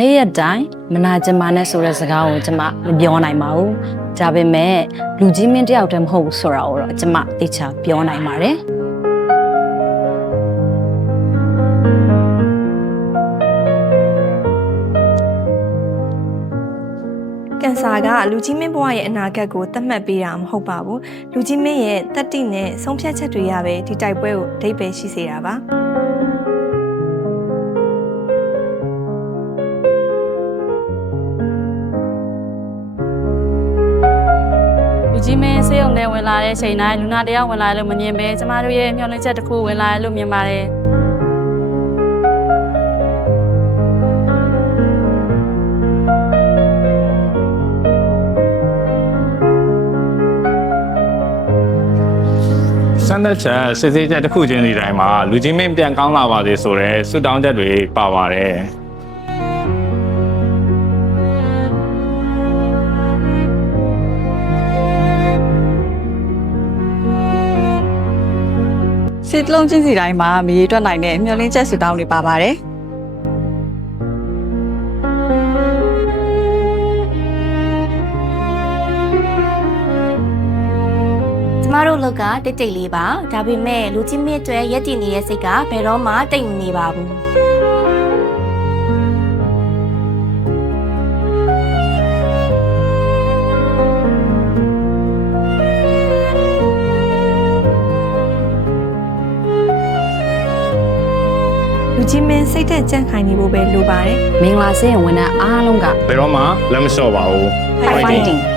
နေ့ရက်တိုင်းမနာကျင်မာနဲ့ဆိုတဲ့စကားကိုကျမမပြောနိုင်ပါဘူး။ဒါပေမဲ့လူကြီးမင်းတယောက်တည်းမဟုတ်ဘူးဆိုတာကိုတော့ကျမသိချာပြောနိုင်ပါတယ်။ကန်ဆာကလူကြီးမင်းဘဝရဲ့အနာဂတ်ကိုသတ်မှတ်ပေးတာမဟုတ်ပါဘူးလူကြီးမင်းရဲ့တတိနဲ့ဆုံးဖြတ်ချက်တွေရပဲဒီတိုက်ပွဲကိုအဓိပ္ပာယ်ရှိစေတာပါလူကြီးမင်းစေးုံနဲ့ဝင်လာတဲ့ချိန်တိုင်းလူနာတယောက်ဝင်လာလို့မမြင်ပဲကျမတို့ရဲ့မျှော်လင့်ချက်တစ်ခုဝင်လာလို့မြင်ပါတယ်စံတဲ့ချက်စစ်ဆေးချက်တစ်ခုချင်းဒီတိုင်းမှာလူကြီးမင်းပြန်ကောင်းလာပါစေဆိုတဲ့ဆုတောင်းချက်တွေပါပါတယ်စစ်တလုံးချင်းစီတိုင်းမှာမရေတွက်နိုင်တဲ့မျောလင်းချက်ဆူတောင်းတွေပါပါတယ်ကျမတို့လောက်ကတိတ်တိတ်လေးပါဒါပေမဲ့လူကြီးမြင့်တွေရက်တည်နေတဲ့စိတ်ကဘယ်တော့မှတိတ်မနေပါဘူးလူကြီးမင်းစိတ်သက်ကြံ့ခိုင်နေဖို့ပဲလိုပါတယ် မင်္ဂလာစေးရင်ဝန်ထမ်းအားလုံးက ဘယ်တော့မှလက်မလျှော့ပါဘူး fighting